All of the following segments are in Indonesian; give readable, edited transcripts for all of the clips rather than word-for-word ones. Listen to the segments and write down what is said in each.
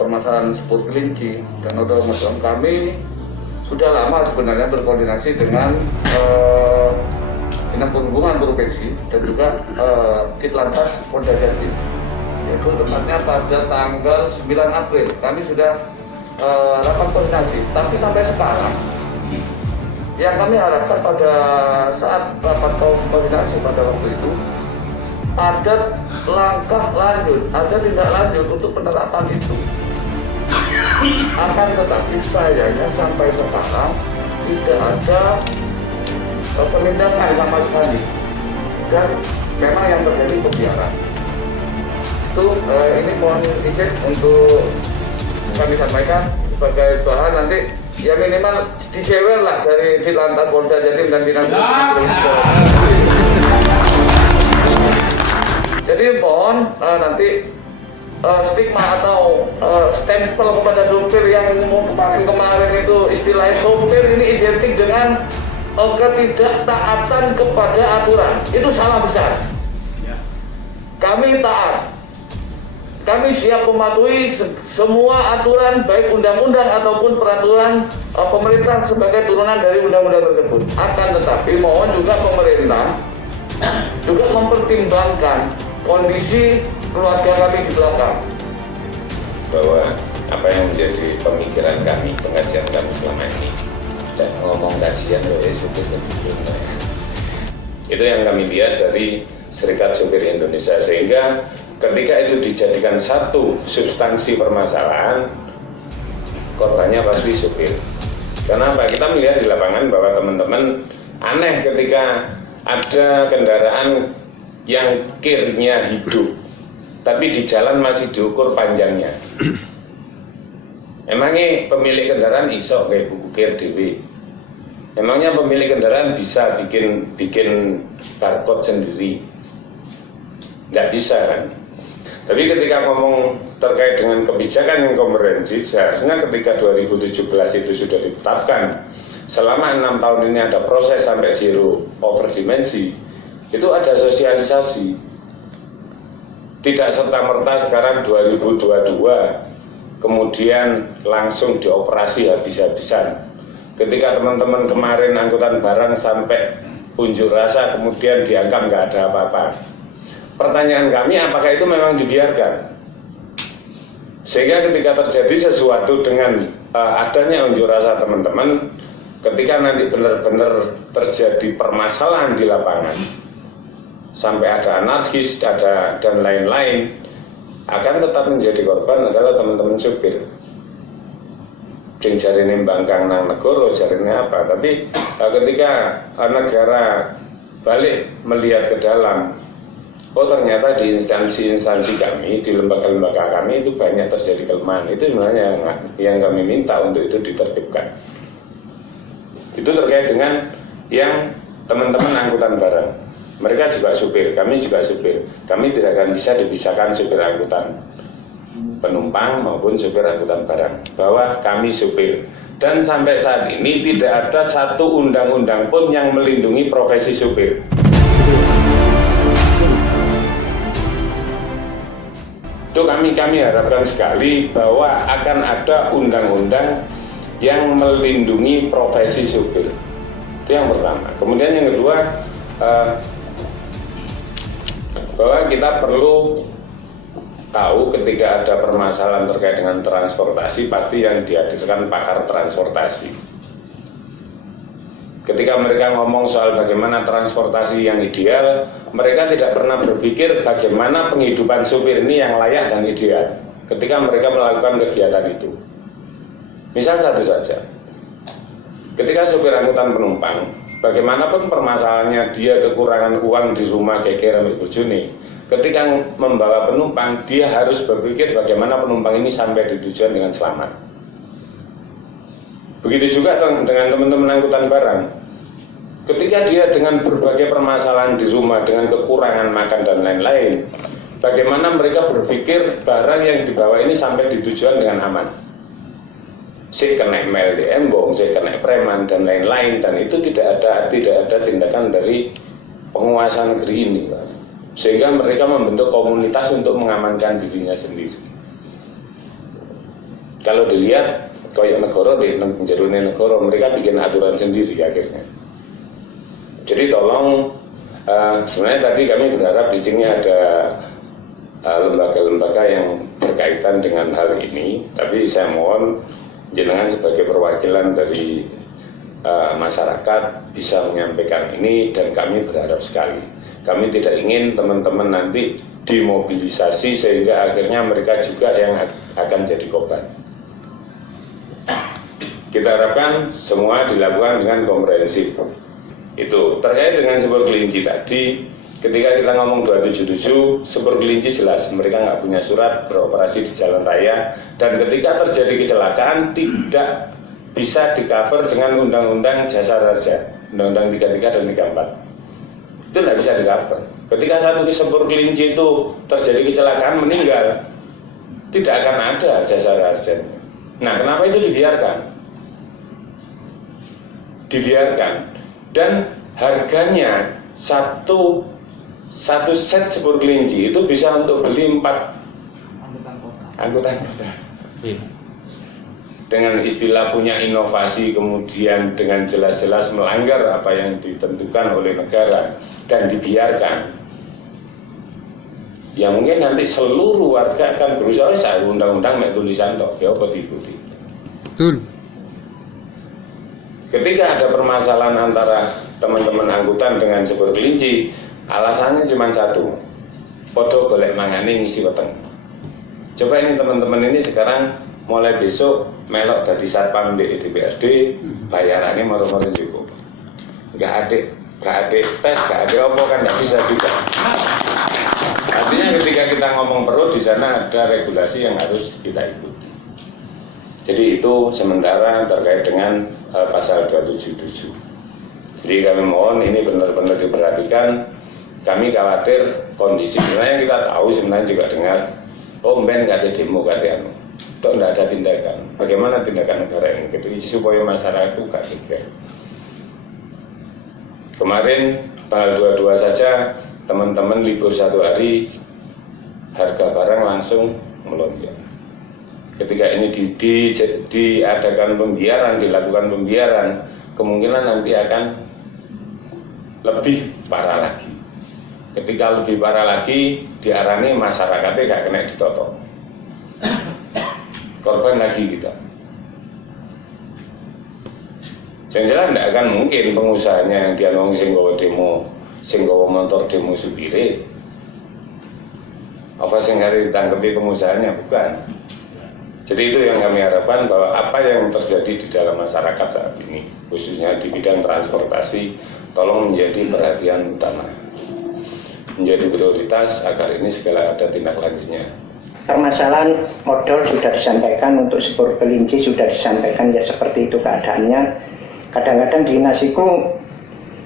Permasalahan sport kelinci dan otomatis kami sudah lama sebenarnya berkoordinasi dengan Dinas Perhubungan Provinsi dan juga Ditlantas Polda Jatim. Yaitu tepatnya pada tanggal 9 April kami sudah rapat koordinasi. Tapi sampai sekarang yang kami harapkan pada saat rapat koordinasi pada waktu itu ada langkah lanjut, ada tindak lanjut untuk penerapan itu. Akan tetapi sayangnya sampai sekarang tidak ada penindakan sama sekali, dan memang yang terjadi pembiaran. Itu ini mohon izin untuk kami sampaikan sebagai bahan nanti ya minimal dijewer lah dari Ditlantas Polda Jatim dan Dinas Perhubungan. Jadi mohon nanti stigma atau stempel kepada sopir yang kemarin itu istilahnya sopir ini identik dengan ketidaktaatan kepada aturan. Itu salah besar. Kami taat. Kami siap mematuhi semua aturan baik undang-undang ataupun peraturan pemerintah sebagai turunan dari undang-undang tersebut. Akan tetapi mohon juga pemerintah juga mempertimbangkan kondisi keluarga kami di belakang. Bahwa apa yang menjadi pemikiran kami, pengajian kami selama ini, dan ngomong kajian dari supir itu yang kami lihat dari Serikat Supir Indonesia, sehingga ketika itu dijadikan satu substansi permasalahan, korbannya pasti supir. Kenapa? Kita melihat di lapangan bahwa teman-teman aneh ketika ada kendaraan yang kirnya hidup, tapi di jalan masih diukur panjangnya. Emangnya pemilik kendaraan iso kayak buku kir dewe? Emangnya pemilik kendaraan bisa bikin barcode sendiri? Nggak bisa kan? Tapi ketika ngomong terkait dengan kebijakan yang komprehensif, seharusnya ketika 2017 itu sudah ditetapkan, selama 6 tahun ini ada proses sampai zero over dimensi, itu ada sosialisasi. Tidak serta-merta sekarang 2022 kemudian langsung dioperasi habis-habisan. Ketika teman-teman kemarin angkutan barang sampai unjuk rasa kemudian dianggap nggak ada apa-apa. Pertanyaan kami, apakah itu memang dibiarkan? Sehingga ketika terjadi sesuatu dengan adanya unjuk rasa teman-teman, ketika nanti benar-benar terjadi permasalahan di lapangan, sampai ada anarkis, ada dan lain-lain, akan tetap menjadi korban adalah teman-teman supir. Sing jarine mbangkang nang negara jarine apa? Tapi ketika negara balik melihat ke dalam, oh ternyata di instansi-instansi kami, di lembaga-lembaga kami itu banyak terjadi kelemahan. Itu sebenarnya yang kami minta untuk itu ditertibkan. Itu terkait dengan yang teman-teman angkutan barang. Mereka juga supir, kami juga supir. Kami tidak akan bisa dipisahkan supir angkutan penumpang maupun supir angkutan barang. Bahwa kami supir. Dan sampai saat ini tidak ada satu undang-undang pun yang melindungi profesi supir. Itu kami harapkan sekali bahwa akan ada undang-undang yang melindungi profesi supir. Itu yang pertama. Kemudian yang kedua, bahwa kita perlu tahu ketika ada permasalahan terkait dengan transportasi, pasti yang dihadirkan pakar transportasi. Ketika mereka ngomong soal bagaimana transportasi yang ideal, mereka tidak pernah berpikir bagaimana penghidupan supir ini yang layak dan ideal ketika mereka melakukan kegiatan itu. Misal satu saja, ketika supir angkutan penumpang, bagaimanapun permasalahannya, dia kekurangan uang di rumah geger ambil bojone, ketika membawa penumpang, dia harus berpikir bagaimana penumpang ini sampai di tujuan dengan selamat. Begitu juga dengan teman-teman angkutan barang. Ketika dia dengan berbagai permasalahan di rumah, dengan kekurangan makan dan lain-lain, bagaimana mereka berpikir barang yang dibawa ini sampai di tujuan dengan aman. Si kena mel di embong, si kena preman dan lain-lain, dan itu tidak ada tindakan dari penguasa negeri ini, sehingga mereka membentuk komunitas untuk mengamankan dirinya sendiri. Kalau dilihat kayak negara di menjeruni negara, mereka bikin aturan sendiri akhirnya. Jadi tolong, sebenarnya tadi kami berharap di sini ada lembaga-lembaga yang berkaitan dengan hal ini, tapi saya mohon jenengan sebagai perwakilan dari masyarakat bisa menyampaikan ini, dan kami berharap sekali. Kami tidak ingin teman-teman nanti dimobilisasi sehingga akhirnya mereka juga yang akan jadi korban. Kita harapkan semua dilakukan dengan komprehensif. Itu terkait dengan Super Kelinci tadi, ketika kita ngomong 277, Super Kelinci jelas mereka nggak punya surat beroperasi di jalan raya, dan ketika terjadi kecelakaan tidak bisa di-cover dengan Undang-Undang Jasa Raja, Undang-Undang 33 dan 34. Itu nggak bisa di-cover. Ketika satu Super Kelinci itu terjadi kecelakaan meninggal, tidak akan ada Jasa Raja. Nah, kenapa itu dibiarkan? Dan harganya satu set Super Kelinci itu bisa untuk beli 4 angkutan kota. Dengan istilah punya inovasi, kemudian dengan jelas-jelas melanggar apa yang ditentukan oleh negara dan dibiarkan, ya mungkin nanti seluruh warga akan berusaha saya undang-undang mek tulisan tok ya apa diikuti. Betul. Ketika ada permasalahan antara teman-teman angkutan dengan Super Kelinci, alasannya cuma satu, podo golek mangane ngisi weteng. Coba ini teman-teman ini sekarang mulai besok melok dari satpam di DPRD, bayarannya moro-moro cukup. Gak ada tes, gak ada apa kan nggak bisa juga. Artinya ketika kita ngomong perut, di sana ada regulasi yang harus kita ikuti. Jadi itu sementara terkait dengan pasal 277. Jadi kami mohon ini benar-benar diperhatikan. Kami khawatir kondisi sebenarnya kita tahu, sebenarnya juga dengar, oh ben nggak ada demo katanya, itu nggak ada tindakan. Bagaimana tindakan negara ini? Gitu, supaya masyarakat itu gak pikir. Kemarin tanggal 22 saja teman-teman libur 1 hari, harga barang langsung melonjak. Ketika ini diadakan pembiaran, dilakukan pembiaran, kemungkinan nanti akan lebih parah lagi. Ketika lebih parah lagi, diarani masyarakatnya gak kena ditotok. Korban lagi kita. Yang jelas tidak akan mungkin pengusahanya yang dia ngomong sing gawa motor demo supire. Apa sing hari ditangkepi pengusahanya, bukan. Jadi itu yang kami harapkan, bahwa apa yang terjadi di dalam masyarakat saat ini, khususnya di bidang transportasi, tolong menjadi perhatian utama, menjadi prioritas agar ini segala ada tindak lanjutnya. Permasalahan modal sudah disampaikan, untuk Super Kelinci sudah disampaikan, ya seperti itu keadaannya. Kadang-kadang dinasiku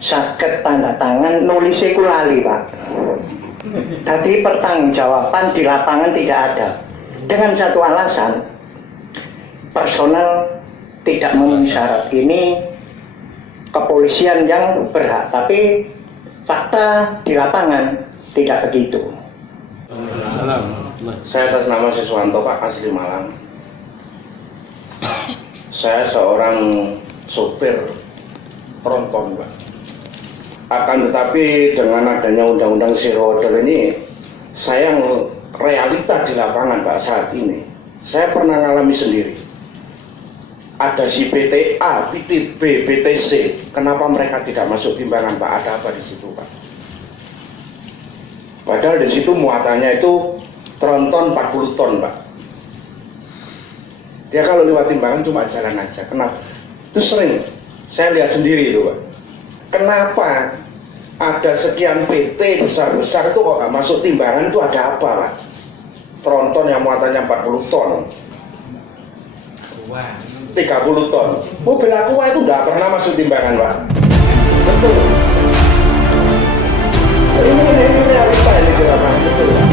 sakit tanda tangan, nulisnya ku lali Pak. Tadi pertanggungjawaban di lapangan tidak ada. Dengan satu alasan, personal tidak memenuhi syarat. Ini kepolisian yang berhak, tapi fakta di lapangan tidak begitu. Saya atas nama Siswanto Pak, asli Malang. Saya seorang sopir tronton Pak. Akan tetapi dengan adanya undang-undang zero order ini, saya realita di lapangan Pak saat ini, saya pernah ngalami sendiri. Ada si BTA, BTB, BTC, kenapa mereka tidak masuk timbangan Pak? Ada apa di situ Pak? Padahal di situ muatannya itu tronton 40 ton Pak. Dia kalau lewat timbangan cuma jalan aja. Kenapa? Itu sering saya lihat sendiri itu Pak. Kenapa ada sekian PT besar-besar itu kok nggak masuk timbangan, itu ada apa Pak? Tronton yang muatannya 40 ton, 30 ton, mobil Aqua itu nggak pernah masuk timbangan Pak. Betul. Ini realita ini di lapangan, betul Pak.